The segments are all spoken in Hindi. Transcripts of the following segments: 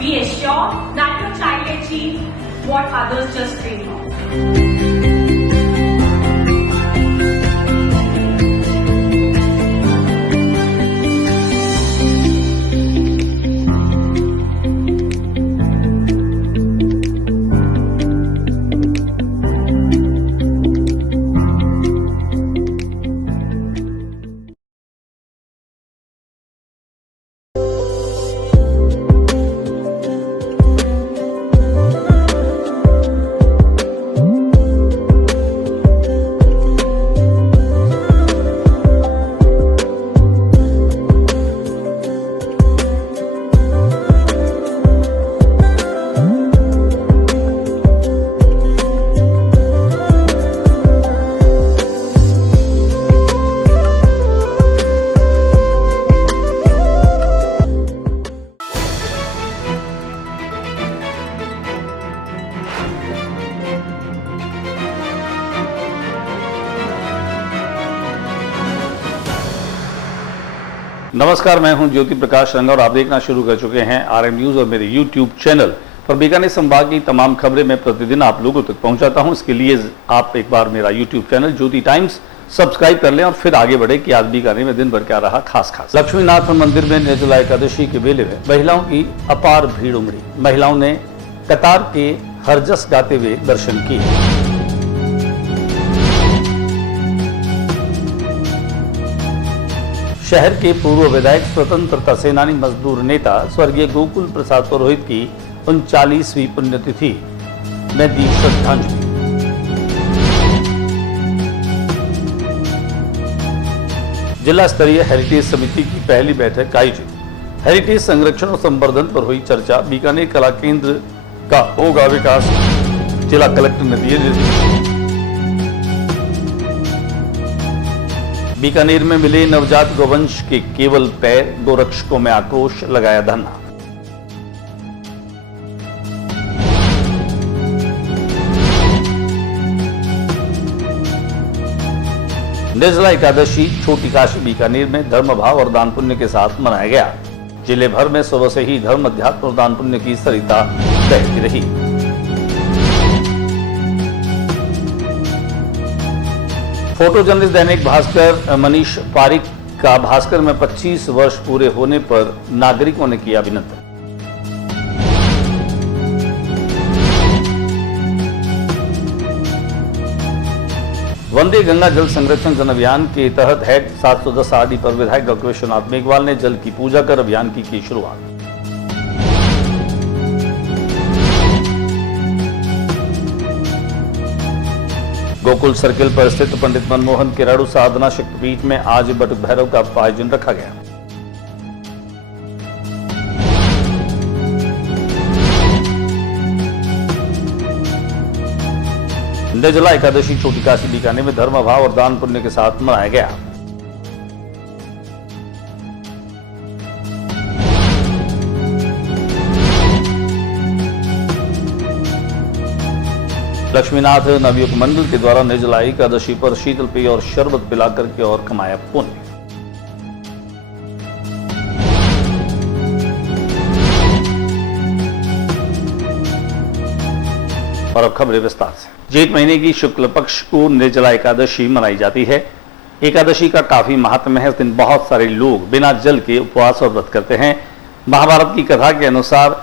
We assure that your child achieves what others just dream of. नमस्कार, मैं हूं ज्योति प्रकाश रंगा और आप देखना शुरू कर चुके हैं आरएम न्यूज और मेरे यूट्यूब चैनल पर बीकानेर संभाग की तमाम खबरें मैं प्रतिदिन आप लोगों तक पहुंचाता हूं। इसके लिए आप एक बार मेरा यूट्यूब चैनल ज्योति टाइम्स सब्सक्राइब कर लें और फिर आगे बढ़े कि आज बीकानेर में दिन भर क्या रहा खास। लक्ष्मीनाथ मंदिर में निर्जला एकादशी के मेले में महिलाओं की अपार भीड़ उमड़ी। महिलाओं ने कतार के हरजस गाते हुए दर्शन किए। शहर के पूर्व विधायक, स्वतंत्रता सेनानी, मजदूर नेता स्वर्गीय गोकुल प्रसाद पुरोहित की 39वीं पुण्यतिथि में दी श्रद्धांजलि। जिला स्तरीय हेरिटेज समिति की पहली बैठक आयोजित। हेरिटेज संरक्षण और संवर्धन पर हुई चर्चा। बीकानेर कला केंद्र का होगा विकास, जिला कलेक्टर ने दिए निर्देश। बीकानेर में मिले नवजात गौवंश के केवल पैर, गोरक्षकों में आक्रोश, लगाया धरना। निर्जला एकादशी छोटी काशी बीकानेर में धर्म भाव और दान पुण्य के साथ मनाया गया। जिले भर में सुबह से ही धर्म, अध्यात्म और दान पुण्य की सरिता बहती रही। फोटो जर्नलिस्ट दैनिक भास्कर मनीष पारिक का भास्कर में 25 वर्ष पूरे होने पर नागरिकों ने किया अभिनंदन। वंदे गंगा जल संरक्षण जन अभियान के तहत हैड 710 आरडी पर विधायक डॉक्टर विश्वनाथ मेघवाल ने जल की पूजा कर अभियान की शुरुआत। गोकुल सर्किल पर स्थित पंडित मनमोहन किराड़ू साधना शक्तिपीठ में आज बटुक भैरव का आयोजन रखा गया। निर्जला एकादशी छोटी काशी बीकानेर में धर्म भाव और दान पुण्य के साथ मनाया गया। लक्ष्मीनाथ नवयुग मंडल के द्वारा निर्जला एकादशी पर शीतल पेय और शरबत पिलाकर के और कमाया पुण्य। और अब खबरें विस्तार से। जेठ महीने की शुक्ल पक्ष को निर्जला एकादशी मनाई जाती है। एकादशी का काफी महात्म्य है। इस दिन बहुत सारे लोग बिना जल के उपवास और व्रत करते हैं। महाभारत की कथा के अनुसार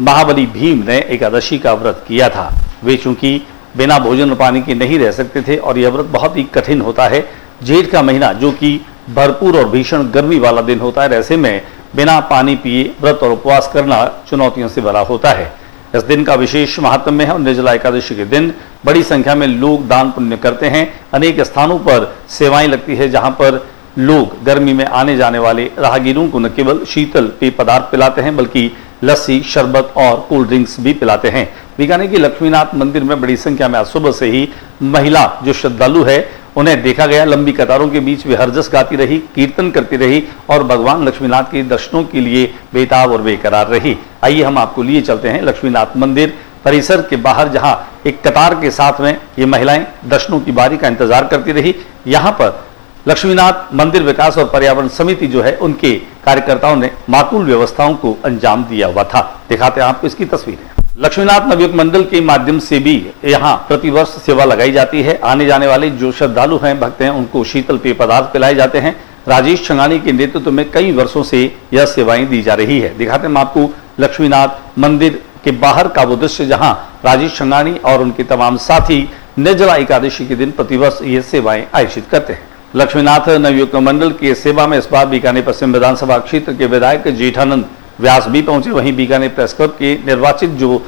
महाबली भीम ने एकादशी का व्रत किया था। वे चूंकि बिना भोजन और पानी के नहीं रह सकते थे और यह व्रत बहुत ही कठिन होता है। जेठ का महीना जो कि भरपूर और भीषण गर्मी वाला दिन होता है, ऐसे में बिना पानी पिए व्रत और उपवास करना चुनौतियों से भरा होता है। इस दिन का विशेष महात्म्य है और निर्जला एकादशी के दिन बड़ी संख्या में लोग दान पुण्य करते हैं। अनेक स्थानों पर सेवाएं लगती है जहां पर लोग गर्मी में आने जाने वाले राहगीरों को न केवल शीतल पेय पदार्थ पिलाते हैं बल्कि लस्सी, शरबत और कोल्ड ड्रिंक्स भी पिलाते हैं। बीकानेर की लक्ष्मीनाथ मंदिर में बड़ी संख्या में आज सुबह से ही महिला जो श्रद्धालु है उन्हें देखा गया। लंबी कतारों के बीच वे हरजस गाती रही, कीर्तन करती रही और भगवान लक्ष्मीनाथ के दर्शनों के लिए बेताब और बेकरार रही। आइए हम आपको लिए चलते हैं लक्ष्मीनाथ मंदिर परिसर के बाहर, जहां एक कतार के साथ में ये महिलाएं दर्शनों की बारी का इंतजार करती रही। यहाँ पर लक्ष्मीनाथ मंदिर विकास और पर्यावरण समिति जो है उनके कार्यकर्ताओं ने माकूल व्यवस्थाओं को अंजाम दिया हुआ था। दिखाते हैं आपको इसकी तस्वीरें। लक्ष्मीनाथ नवयुग मंडल के माध्यम से भी यहाँ प्रतिवर्ष सेवा लगाई जाती है। आने जाने वाले जो श्रद्धालु हैं, भक्त हैं, उनको शीतल पेय पदार्थ पिलाए जाते हैं। राजेश छंगानी के नेतृत्व में कई वर्षों से यह सेवाएं दी जा रही है। दिखाते हैं आपको लक्ष्मीनाथ मंदिर के बाहर का वो दृश्य, जहां राजेश छंगानी और उनके तमाम साथी निर्जला एकादशी के दिन प्रतिवर्ष ये सेवाएं आयोजित करते हैं। लक्ष्मीनाथ नवयुग मंडल की सेवा में इस बार बीकानेर पश्चिम विधानसभा क्षेत्र के विधायक जेठानंद व्यास भी पहुंचे। वहीं बीकानेर प्रेस क्लब के निर्वाचित जो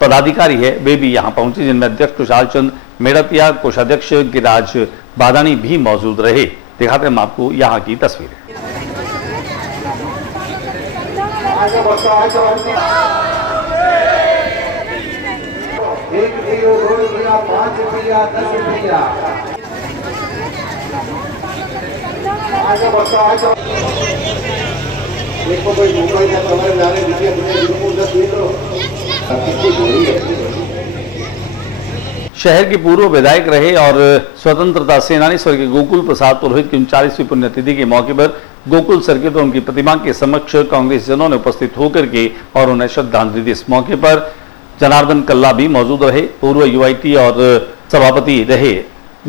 पदाधिकारी है वे भी यहां पहुंचे, जिनमें अध्यक्ष कुशाल चंद मेड़तिया, कोषाध्यक्ष गिरिराज बादानी भी मौजूद रहे। दिखाते हैं आपको यहाँ की तस्वीरें। शहर के पूर्व विधायक रहे और स्वतंत्रता सेनानी स्वर्गीय गोकुल प्रसाद पुरोहित की 39वीं पुण्यतिथि के मौके पर गोकुल सर्किट और उनकी प्रतिमा के समक्ष कांग्रेस जनों ने उपस्थित होकर के और उन्हें श्रद्धांजलि दी। इस मौके पर जनार्दन कल्ला भी मौजूद रहे। पूर्व यूआईटी और सभापति रहे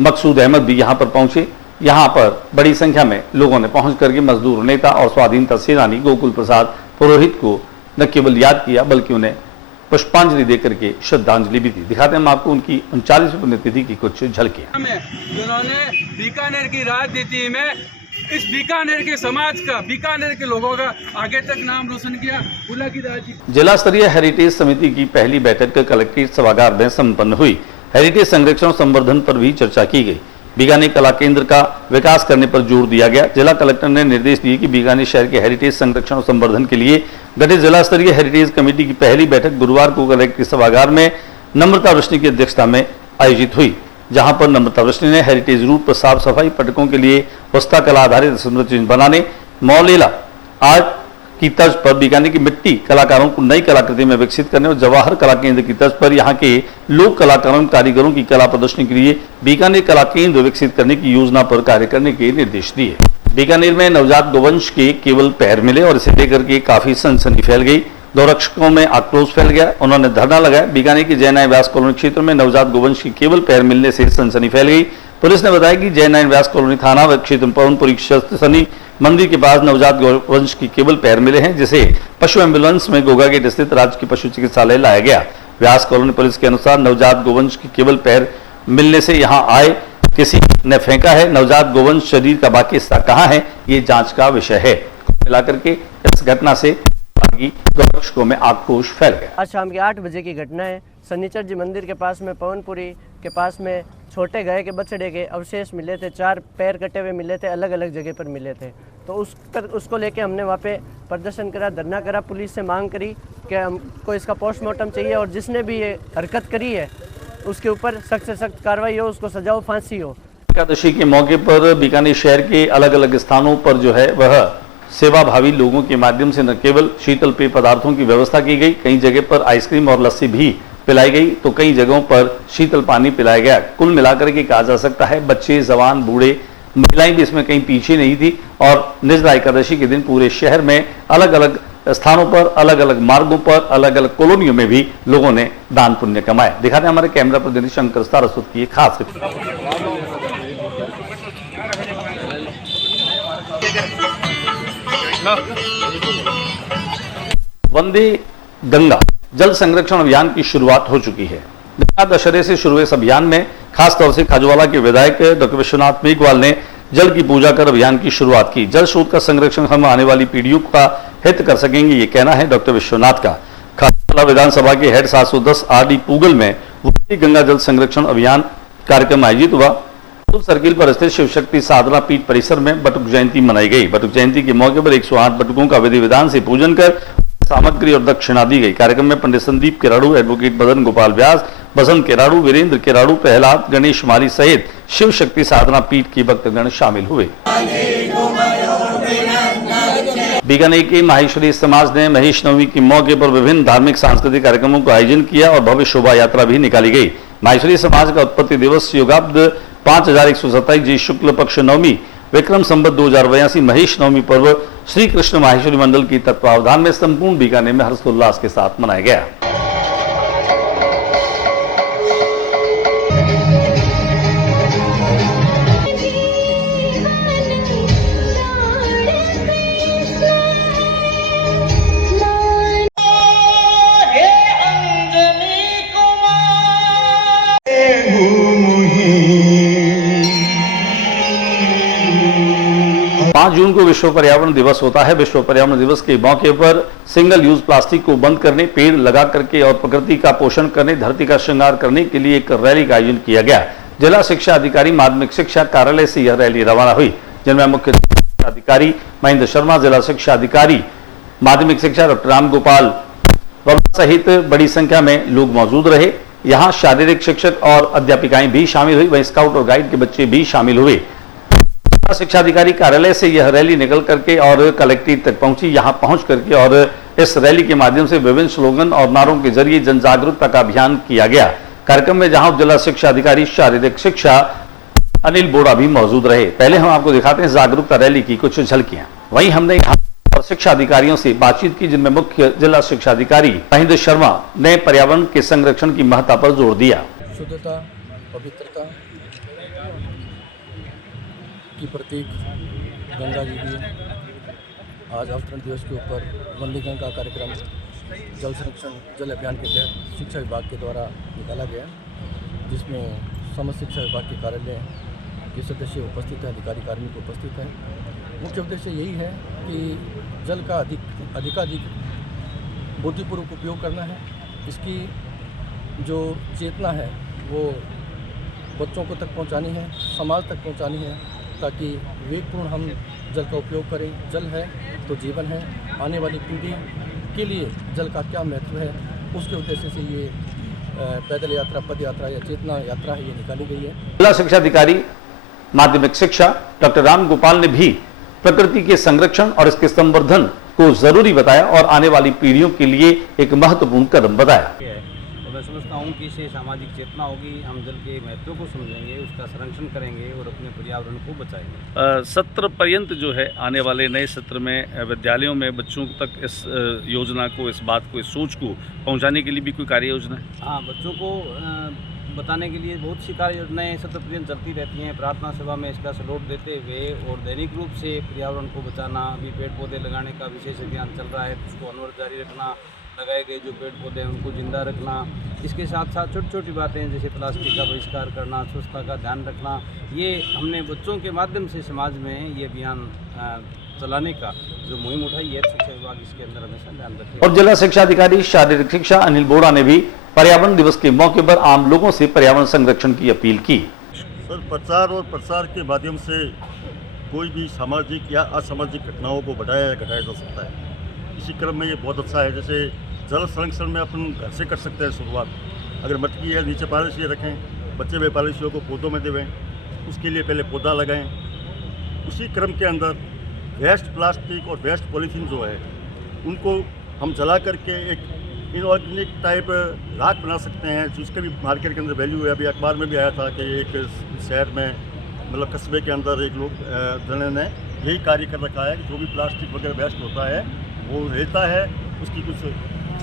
मकसूद अहमद भी यहाँ पर पहुंचे। यहाँ पर बड़ी संख्या में लोगों ने पहुंच करके मजदूर नेता और स्वाधीनता सेनानी गोकुल प्रसाद पुरोहित को न केवल याद किया बल्कि उन्हें पुष्पांजलि देकर के श्रद्धांजलि भी दी। दिखाते हैं हम आपको उनकी 39वीं पुण्यतिथि की कुछ झलकियां। जिन्होंने बीकानेर की राजनीति में इस बीकानेर के समाज का, बीकानेर के लोगों का आगे तक नाम रोशन किया। उला की राजनीति। जिला स्तरीय हेरिटेज समिति की पहली बैठक कलेक्ट्रेट सभागार में संपन्न हुई। हेरिटेज संरक्षण और संवर्धन पर भी चर्चा की गई। बीकानेर कला केंद्र का विकास करने पर जोर दिया गया। जिला कलेक्टर ने निर्देश दिए कि बीकानेर शहर के हेरिटेज संरक्षण और संवर्धन के लिए गठित जिला स्तरीय हेरिटेज कमेटी की पहली बैठक गुरुवार को कलेक्ट्रेट सभागार में नम्रता वृष्णि की अध्यक्षता में आयोजित हुई, जहां पर नम्रता वृष्णि ने हेरिटेज रूट पर साफ सफाई, पर्यटकों के लिए वस्ता कला आधारित स्मृति चिन्ह बनाने, मौलेला आर्ट की तर्ज पर बीकानेर की मिट्टी कलाकारों को नई कलाकृति में विकसित करने और जवाहर कला केंद्र की तर्ज पर यहाँ के लोक कलाकारों कारीगरों की कला प्रदर्शनी के लिए बीकानेर कला केंद्र विकसित करने की योजना पर कार्य करने के निर्देश दिए। बीकानेर में नवजात गोवंश के केवल पैर मिले और इसे लेकर के काफी सनसनी फैल गई। गौरक्षकों में आक्रोश फैल गया, उन्होंने धरना लगाया। बीकानेर की जयनारायण व्यास कॉलोनी क्षेत्र में नवजात गोवंश के केवल पैर मिलने से सनसनी फैल गई। पुलिस ने बताया कि जयनारायण व्यास कॉलोनी थाना क्षेत्र पवनपुरी शनि मंदिर के पास नवजात गोवंश की केवल पैर मिले हैं, जिसे पशु एम्बुलेंस में गोगा गेट स्थित राजकीय पशु चिकित्सालय लाया गया। व्यास कॉलोनी पुलिस के अनुसार नवजात गोवंश की केवल पैर मिलने से यहाँ आए किसी ने फेंका है। नवजात गोवंश शरीर का बाकी हिस्सा कहाँ है, ये जांच का विषय है। मिलाकर के इस घटना से गौरक्षकों में आक्रोश फैल गया। आज शाम के 8 बजे की घटना है। शनिचर जी मंदिर के पास में पवनपुरी के पास में छोटे गाय के बछड़े के अवशेष मिले थे। 4 पैर कटे हुए मिले थे, अलग अलग जगह पर मिले थे। तो उसको लेके हमने वहाँ पे प्रदर्शन करा, धरना करा, पुलिस से मांग करी कि हमको इसका पोस्टमार्टम चाहिए और जिसने भी ये हरकत करी है उसके ऊपर सख्त से सख्त कार्रवाई हो, उसको सजा हो, फांसी हो। एकादशी के मौके पर बीकानेर शहर के अलग अलग स्थानों पर जो है वह सेवाभावी लोगों के माध्यम से न केवल शीतल पेय पदार्थों की व्यवस्था की गई, कई जगह पर आइसक्रीम और लस्सी भी पिलाई गई, तो कई जगहों पर शीतल पानी पिलाया गया। कुल मिलाकर के कहा जा सकता है बच्चे, जवान, बूढ़े, महिलाएं भी इसमें कहीं पीछे नहीं थी। और निर्जला एकादशी के दिन पूरे शहर में अलग अलग स्थानों पर, अलग अलग मार्गों पर, अलग अलग कॉलोनियों में भी लोगों ने दान पुण्य कमाया। दिखाते हैं हमारे कैमरा प्रतिनिधि शंकर सारस्वत की खास रिपोर्ट। वंदे गंगा जल संरक्षण अभियान की शुरुआत हो चुकी है। गंगा दशहरे से शुरू हुए इस अभियान में खासतौर से खाजूवाला के विधायक डॉक्टर विश्वनाथ मेघवाल ने जल की पूजा कर अभियान की शुरुआत की। जल स्रोत का संरक्षण हम आने वाली पीढ़ियों का हित कर सकेंगे, ये कहना है डॉक्टर विश्वनाथ का। खाजूवाला विधानसभा के हेड 710 आरडी पूगल में वंदे गंगा जल संरक्षण अभियान कार्यक्रम आयोजित हुआ। सर्किल पर स्थित शिव शक्ति साधना पीठ परिसर में बटुक जयंती मनाई गई। बटुक जयंती के मौके पर 108 बटुकों का विधि विधान से पूजन कर सामग्री और दक्षिणा दी गई। कार्यक्रम में पंडित संदीप केराड़ू, एडवोकेट मदन गोपाल व्यास, बसंत केराड़ू, वीरेंद्र केराड़ू, प्रहलाद गणेश माली सहित शिव शक्ति साधना पीठ के भक्तगण शामिल हुए। बीकानेर के माहेश्वरी समाज ने महेश नवमी के मौके पर विभिन्न धार्मिक सांस्कृतिक कार्यक्रमों का आयोजन किया और भव्य शोभा यात्रा भी निकाली गई। माहेश्वरी समाज का उत्पत्ति दिवस युगाब्द 5127 जी शुक्ल पक्ष नवमी विक्रम संवत 2082 महेश नवमी पर्व श्री कृष्ण माहेश्वरी मंडल की तत्वावधान में संपूर्ण बीकानेर में हर्षोल्लास के साथ मनाया गया। पाँच जून को विश्व पर्यावरण दिवस होता है। विश्व पर्यावरण दिवस के मौके पर सिंगल यूज प्लास्टिक को बंद करने, पेड़ लगा करके और प्रकृति का पोषण करने, धरती का श्रृंगार करने के लिए एक रैली का आयोजन किया गया। जिला शिक्षा अधिकारी माध्यमिक शिक्षा कार्यालय से यह रैली रवाना हुई, जिनमें मुख्य शिक्षा अधिकारी महेंद्र शर्मा, जिला शिक्षा अधिकारी माध्यमिक शिक्षा डॉक्टर राम गोपाल सहित बड़ी संख्या में लोग मौजूद रहे। यहाँ शारीरिक शिक्षक और अध्यापिकाएं भी शामिल हुई, वहीं स्काउट और गाइड के बच्चे भी शामिल हुए। शिक्षा अधिकारी कार्यालय से यह रैली निकल करके और कलेक्ट्रेट तक पहुंची। यहां पहुंच करके और इस रैली के माध्यम से विभिन्न स्लोगन और नारों के जरिए जन जागरूकता का अभियान किया गया। कार्यक्रम में जहां जिला शिक्षा अधिकारी शारीरिक शिक्षा अनिल बोरा भी मौजूद रहे। पहले हम आपको दिखाते हैं जागरूकता रैली की कुछ झलकियां। वहीं हमने यहाँ शिक्षा अधिकारियों से बातचीत की, जिनमें मुख्य जिला शिक्षा अधिकारी महेंद्र शर्मा ने पर्यावरण के संरक्षण की महत्ता पर जोर दिया। शुद्धता, पवित्रता की प्रतीक गंगा जी की आज अवतरण दिवस के ऊपर वंदीकरण का कार्यक्रम जल संरक्षण जल अभियान के तहत शिक्षा विभाग के द्वारा निकाला गया, जिसमें समस्त शिक्षा विभाग के कार्यालय के सदस्य उपस्थित हैं, अधिकारी कार्मिक उपस्थित हैं। मुख्य उद्देश्य यही है कि जल का अधिकाधिक बुद्धिपूर्वक उपयोग करना है। इसकी जो चेतना है वो बच्चों को तक पहुंचानी है, समाज तक पहुंचानी है, ताकि विवेकपूर्ण हम जल का उपयोग करें। जल है तो जीवन है। आने वाली पीढ़ी के लिए जल का क्या महत्व है, उसके उद्देश्य से ये पैदल यात्रा, पद यात्रा या चेतना यात्रा है, ये निकाली गई है। जिला शिक्षा अधिकारी माध्यमिक शिक्षा डॉक्टर राम गोपाल ने भी प्रकृति के संरक्षण और इसके संवर्धन को जरूरी बताया और आने वाली पीढ़ियों के लिए एक महत्वपूर्ण कदम बताया। मैं समझता हूँ कि इससे सामाजिक चेतना होगी, हम जल के महत्व को समझेंगे, उसका संरक्षण करेंगे और अपने पर्यावरण को बचाएंगे। सत्र पर्यंत जो है आने वाले नए सत्र में विद्यालयों में बच्चों तक इस योजना को, इस बात को, इस सोच को पहुंचाने के लिए भी कोई कार्य योजना है? हाँ, बच्चों को बताने के लिए बहुत सी कार्य योजनाएँ सत्र पर्यंत चलती रहती हैं। प्रार्थना सभा में इसका सलोट देते हुए और दैनिक रूप से पर्यावरण को बचाना, अभी पेड़ पौधे लगाने का विशेष अभियान चल रहा है, उसको अनवरत जारी रखना, लगाए गए जो पेड़ पौधे हैं उनको जिंदा रखना। इसके साथ साथ छोटी छोटी बातें जैसे प्लास्टिक का बहिष्कार करना, स्वच्छता का ध्यान रखना, ये हमने बच्चों के माध्यम से समाज में ये अभियान चलाने का जो मुहिम उठाई है। शिक्षा विभाग इसके अंदर हमेशा ध्यान रखे। और जिला शिक्षा अधिकारी शारीरिक शिक्षा अनिल बोरा ने भी पर्यावरण दिवस के मौके पर आम लोगों से पर्यावरण संरक्षण की अपील की। सर, प्रचार और प्रसार के माध्यम से कोई भी सामाजिक या असामाजिक घटनाओं को घटाया जा सकता है। इसी क्रम में ये बहुत अच्छा है। जैसे जल संरक्षण में अपन घर से कर सकते हैं शुरुआत। अगर मटकी है, नीचे पॉलिसी रखें, बच्चे हुए पॉलिसियों को पौधों में देवें, उसके लिए पहले पौधा लगाएं। उसी क्रम के अंदर वेस्ट प्लास्टिक और वेस्ट पॉलीथीन जो है उनको हम जला करके एक इनऑर्गेनिक टाइप राख बना सकते हैं, जिसके भी मार्केट के अंदर वैल्यू है। अभी अखबार में भी आया था कि एक शहर में, मतलब कस्बे के अंदर एक लोग जने ने यही कार्य कर रखा है कि जो भी प्लास्टिक वगैरह वेस्ट होता है वो रहता है, उसकी कुछ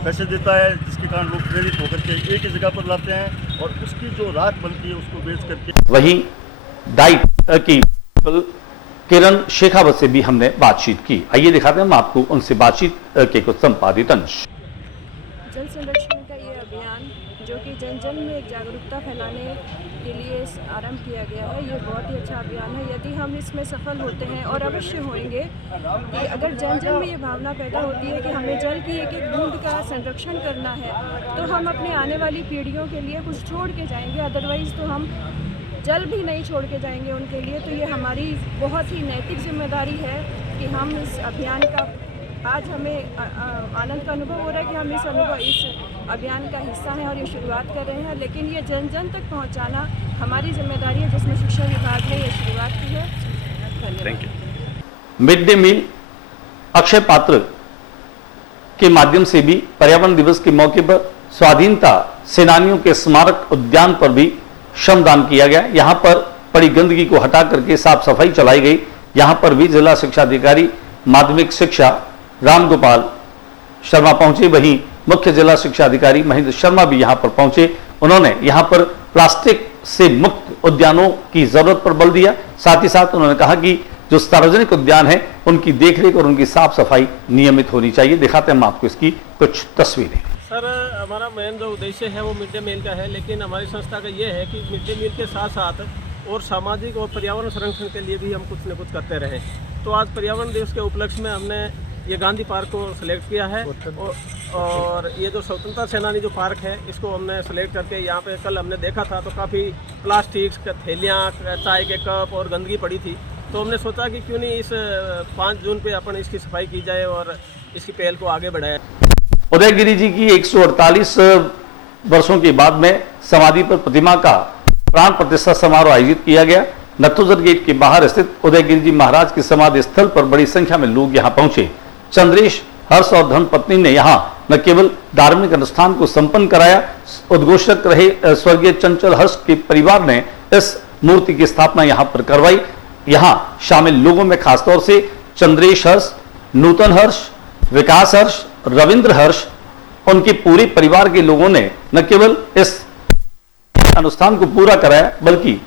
पैसे देता है, जिसके कारण लोग प्रेरित होकर के एक ही जगह पर लाते हैं और उसकी जो राख बनती है उसको बेच करके। वहीं डाइट की किरण शेखावत से भी हमने बातचीत की। आइए दिखाते हैं हम आपको उनसे बातचीत के कुछ संपादित अंश। जल संरक्षण का ये अभियान जो कि जन जन में एक जागरूकता फैलाने के लिए आरंभ किया गया है, ये बहुत ही अच्छा अभियान है। यदि हम इसमें सफल होते हैं और अवश्य होंगे कि अगर जन जन में ये भावना पैदा होती है कि हमें जल की एक एक बूंद का संरक्षण करना है, तो हम अपने आने वाली पीढ़ियों के लिए कुछ छोड़ के जाएंगे। अदरवाइज़ तो हम जल भी नहीं छोड़ के जाएंगे उनके लिए। तो ये हमारी बहुत ही नैतिक जिम्मेदारी है कि हम इस अभियान का, आज हमें आनंद का अनुभव हो रहा है कि हम इस अभियान का हिस्सा हैं और ये शुरुआत कर रहे हैं, लेकिन ये जन जन तक पहुंचाना हमारी जिम्मेदारी है, जिसमें शिक्षा विभाग ने ये शुरुआत की है। धन्यवाद। मिड डे मील अक्षय पात्र के माध्यम से भी पर्यावरण दिवस के मौके पर स्वाधीनता सेनानियों के स्मारक उद्यान पर भी श्रमदान किया गया। यहां पर पड़ी गंदगी को हटा करके साफ सफाई चलाई गई। यहां पर भी जिला शिक्षा अधिकारी माध्यमिक शिक्षा रामगोपाल शर्मा पहुंचे। वहीं मुख्य जिला शिक्षा अधिकारी महेंद्र शर्मा भी यहां पर पहुंचे। उन्होंने यहां पर प्लास्टिक से मुक्त उद्यानों की जरूरत पर बल दिया। साथ ही साथ उन्होंने कहा कि जो सार्वजनिक उद्यान है उनकी देखरेख और उनकी साफ सफाई नियमित होनी चाहिए। दिखाते हैं हम आपको इसकी कुछ तस्वीरें। सर, हमारा मेन जो उद्देश्य है वो मिड डे मील का है, लेकिन हमारी संस्था का ये है कि मिड डे मील के साथ साथ और सामाजिक और पर्यावरण संरक्षण के लिए भी हम कुछ न कुछ करते रहें। तो आज पर्यावरण दिवस के उपलक्ष्य में हमने ये गांधी पार्क को सिलेक्ट किया है और ये जो स्वतंत्रता सेनानी जो पार्क है इसको हमने सेलेक्ट करके यहाँ पे कल हमने देखा था तो काफ़ी प्लास्टिक थैलियाँ, चाय के कप और गंदगी पड़ी थी। तो हमने सोचा कि क्यों नहीं इस 5 जून पे अपन इसकी सफाई की जाए और इसकी पहल को आगे बढ़ाया। उदयगिरी जी की 148 वर्षों के बाद में समाधि पर प्रतिमा का प्राण प्रतिष्ठा समारोह आयोजित किया गया। नथुजर गेट के बाहर स्थित उदयगिरी जी महाराज की समाधि स्थल पर बड़ी संख्या में लोग यहां पहुंचे। चंद्रेश, हर्ष और धर्मपत्नी ने यहां न केवल धार्मिक अनुष्ठान को संपन्न कराया, उद्घोषक रहे स्वर्गीय चंचल हर्ष के परिवार ने इस मूर्ति की स्थापना यहां पर करवाई। यहां शामिल लोगों में खासतौर से चंद्रेश हर्ष, नूतन हर्ष, विकास हर्ष, रविंद्र हर्ष, उनके पूरे परिवार के लोगों ने न केवल इस अनुष्ठान को पूरा कराया बल्कि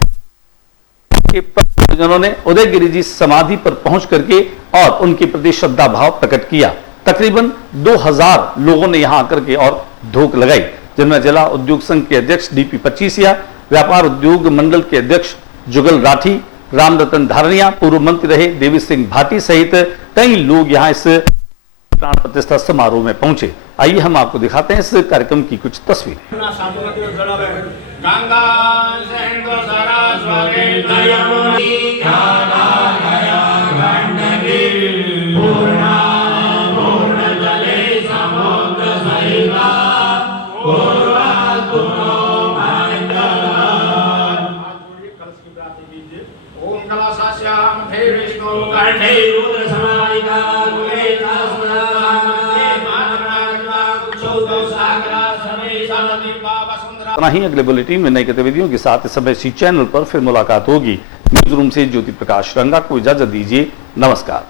जिन्होंने उदयगिरी जी समाधि पर पहुंच करके और उनके प्रति श्रद्धा भाव प्रकट किया। तकरीबन 2000 लोगों ने यहां आकर के और धूप लगाई, जिनमें जिला उद्योग संघ के अध्यक्ष डीपी 25 व्यापार उद्योग मंडल के अध्यक्ष जुगल राठी, राम रतन धारणिया, पूर्व मंत्री रहे देवी सिंह भाटी सहित कई लोग यहां इस प्राण प्रतिष्ठा समारोह में पहुंचे। आइए हम आपको दिखाते हैं इस कार्यक्रम की कुछ तस्वीरें। इतना ही, अगले बुलेटिन में नई गतिविधियों के साथ इस समय इसी चैनल पर फिर मुलाकात होगी। न्यूज रूम से ज्योति प्रकाश रंगा को इजाजत दीजिए। नमस्कार।